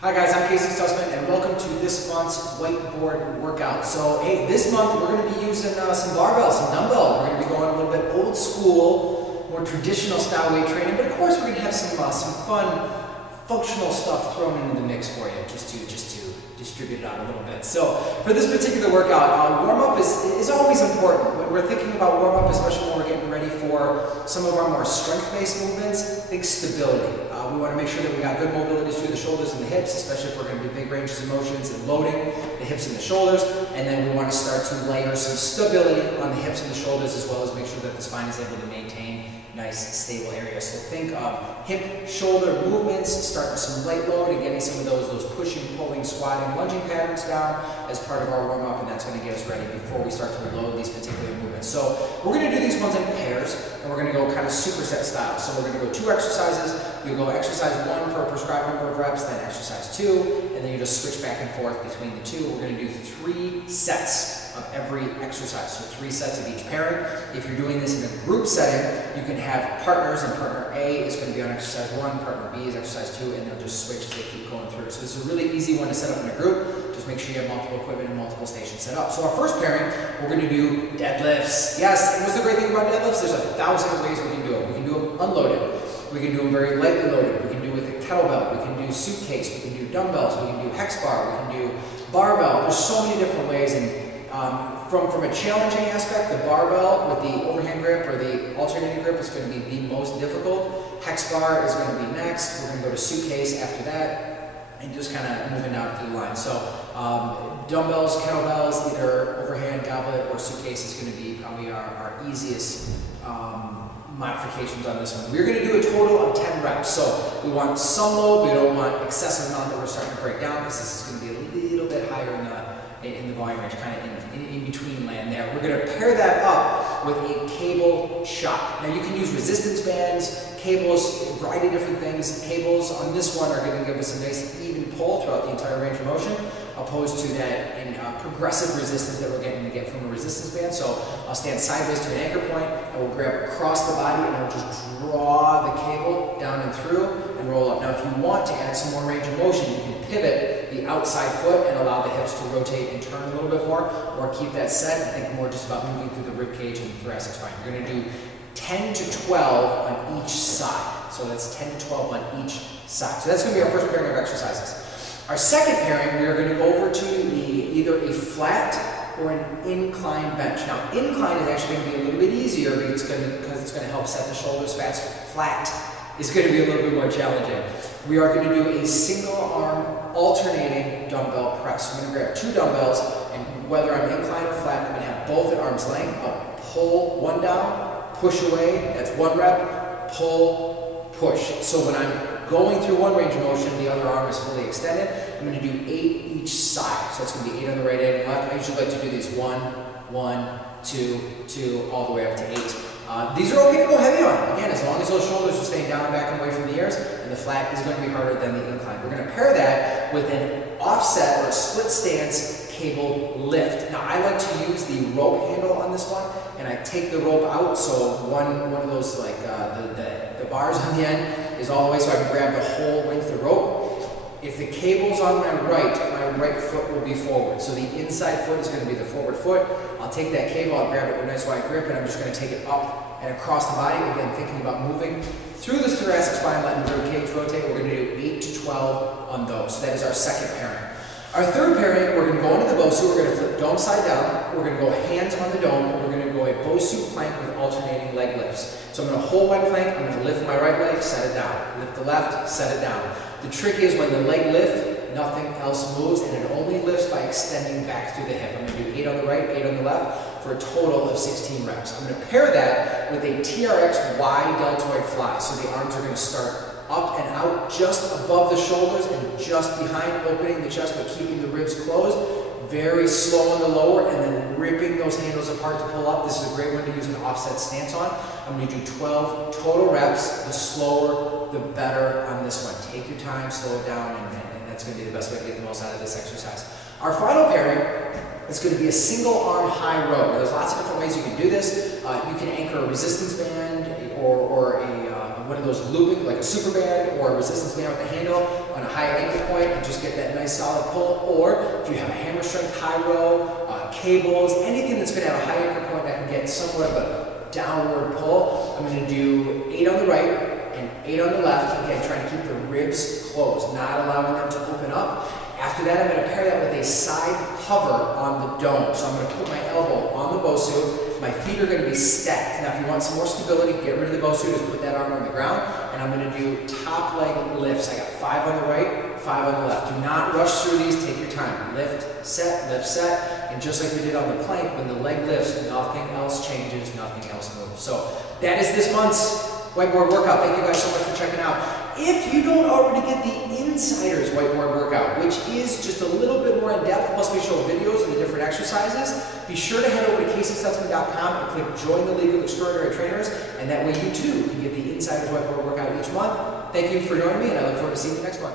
Hi guys, I'm Casey Sussman and welcome to this month's whiteboard workout. So hey, this month we're going to be using some barbells, some dumbbells. We're going to be going a little bit old school, more traditional style weight training, but of course we're going to have some fun, functional stuff thrown into the mix for you, just to distribute it out a little bit. So for this particular workout, warm-up is always important. When we're thinking about warm-up, especially when we're getting ready for some of our more strength-based movements, think stability. We want to make sure that we got good mobility through the shoulders and the hips, especially if we're going to do big ranges of motions and loading the hips and the shoulders. And then we want to start to layer some stability on the hips and the shoulders, as well as make sure that the spine is able to maintain nice, stable areas. So think of hip, shoulder movements, starting some light load and getting some of those pushing, pulling, squatting, lunging patterns down as part of our warm-up, and that's going to get us ready before we start to load these particular movements. So we're going to do these ones in pairs, and we're going to go kind of superset style. So we're going to go 2 exercises. You go exercise 1 for a prescribed number of reps, then exercise 2, and then you just switch back and forth between the 2. We're going to do 3 sets of every exercise, so 3 sets of each pairing. If you're doing this in a group setting, you can have partners, and partner A is going to be on exercise 1, partner B is exercise 2, and they'll just switch as they keep going through. So this is a really easy one to set up in a group. Just make sure you have multiple equipment and multiple stations set up. So our first pairing, we're going to do deadlifts. Yes, and what's the great thing about deadlifts? There's 1,000 ways we can do it. We can do them unloaded. We can do them very lightly loaded. We can do with a kettlebell. We can do suitcase. We can do dumbbells. We can do hex bar. We can do barbell. There's so many different ways. And from a challenging aspect, the barbell with the overhand grip or the alternating grip is going to be the most difficult. Hex bar is going to be next. We're going to go to suitcase after that, and just kind of moving down through the line. So dumbbells, kettlebells, either overhand, goblet, or suitcase is going to be probably our easiest modifications on this one. We're going to do a total of 10 reps. So we want some load, we don't want excessive amount that we're starting to break down, because this is going to be a little bit higher in the volume range, kind of in between land there. We're going to pair that up with a cable shot. Now you can use resistance bands, cables, a variety of different things. Cables on this one are going to give us a nice even pull throughout the entire range of motion, opposed to that progressive resistance that we're getting to get from a resistance band. So I'll stand sideways to an anchor point, and we'll grab across the body, and I'll just draw the cable down and through and roll up. Now if you want to add some more range of motion, you can pivot the outside foot and allow the hips to rotate and turn a little bit more, or keep that set and think more just about moving through the rib cage and the thoracic spine. You're going to do 10 to 12 on each side. So that's 10 to 12 on each side. So that's going to be our first pairing of exercises. Our second pairing, we are going to go over to either a flat or an incline bench. Now, incline is actually going to be a little bit easier because it's going to help set the shoulders fast. Flat is going to be a little bit more challenging. We are going to do a single arm alternating dumbbell press. I'm going to grab 2 dumbbells, and whether I'm incline or flat, I'm going to have both at arm's length. I'll pull 1 down, push away, that's 1 rep, pull, push. So when I'm going through one range of motion, the other arm is fully extended. I'm going to do 8 each side. So it's going to be 8 on the right, 8 on the left. I usually like to do these 1, 1, 2, 2, all the way up to 8. These are okay to go heavy on. Again, as long as those shoulders are staying down and back and away from the ears, and the flat is going to be harder than the incline. We're going to pair that with an offset or a split stance cable lift. Now, I like to use the rope handle on this one, and I take the rope out, so one of those, like the bars on the end is all the way, so I can grab the whole length of rope. If the cable's on my right foot will be forward. So the inside foot is going to be the forward foot. I'll take that cable, I'll grab it with a nice wide grip, and I'm just going to take it up and across the body. Again, thinking about moving through this thoracic spine, letting the rib cage rotate. We're going to do 8 to 12 on those. So that is our second pairing. Our third pairing, we're going to go into the Bosu. We're going to flip dome side down. We're going to go hands on the dome, and we're going to go a Bosu plank with alternating leg lifts. So I'm going to hold my plank, I'm going to lift my right leg, set it down. Lift the left, set it down. The trick is when the leg lifts, nothing else moves, and it only lifts by extending back through the hip. I'm going to do 8 on the right, 8 on the left for a total of 16 reps. I'm going to pair that with a TRX Y deltoid fly. So the arms are going to start up and out just above the shoulders and just behind, opening the chest but keeping the ribs closed. Very slow on the lower, and then ripping those handles apart to pull up. This is a great one to use an offset stance on. I'm going to do 12 total reps. The slower, the better on this one. Take your time, slow it down, and that's going to be the best way to get the most out of this exercise. Our final pairing is going to be a single arm high row. Now, there's lots of different ways you can do this. You can anchor a resistance band or one of those looping, like a super band or a resistance band with a handle on a high ankle point and just get that nice solid pull, or if you have a hammer strength high row, cables, anything that's going to have a high anchor point that can get somewhat of a downward pull, I'm going to do 8 on the right and 8 on the left. Again, trying to keep the ribs closed, not allowing them to open up. After that, I'm going to pair that with a side hover on the dome. So I'm going to put my elbow on the Bosu. My feet are going to be stacked. Now, if you want some more stability, get rid of the Bosu, just put that arm on the ground. And I'm going to do top leg lifts. I got 5 on the right, 5 on the left. Do not rush through these. Take your time. Lift, set, lift, set. And just like we did on the plank, when the leg lifts, nothing else changes, nothing else moves. So that is this month's whiteboard workout. Thank you guys so much for checking out. If you don't already get the INSIDERS Whiteboard Workout, which is just a little bit more in depth, plus we show videos of the different exercises, be sure to head over to caseystutzman.com and click Join the League of Extraordinary Trainers, and that way you too can get the INSIDERS Whiteboard Workout each month. Thank you for joining me, and I look forward to seeing you next month.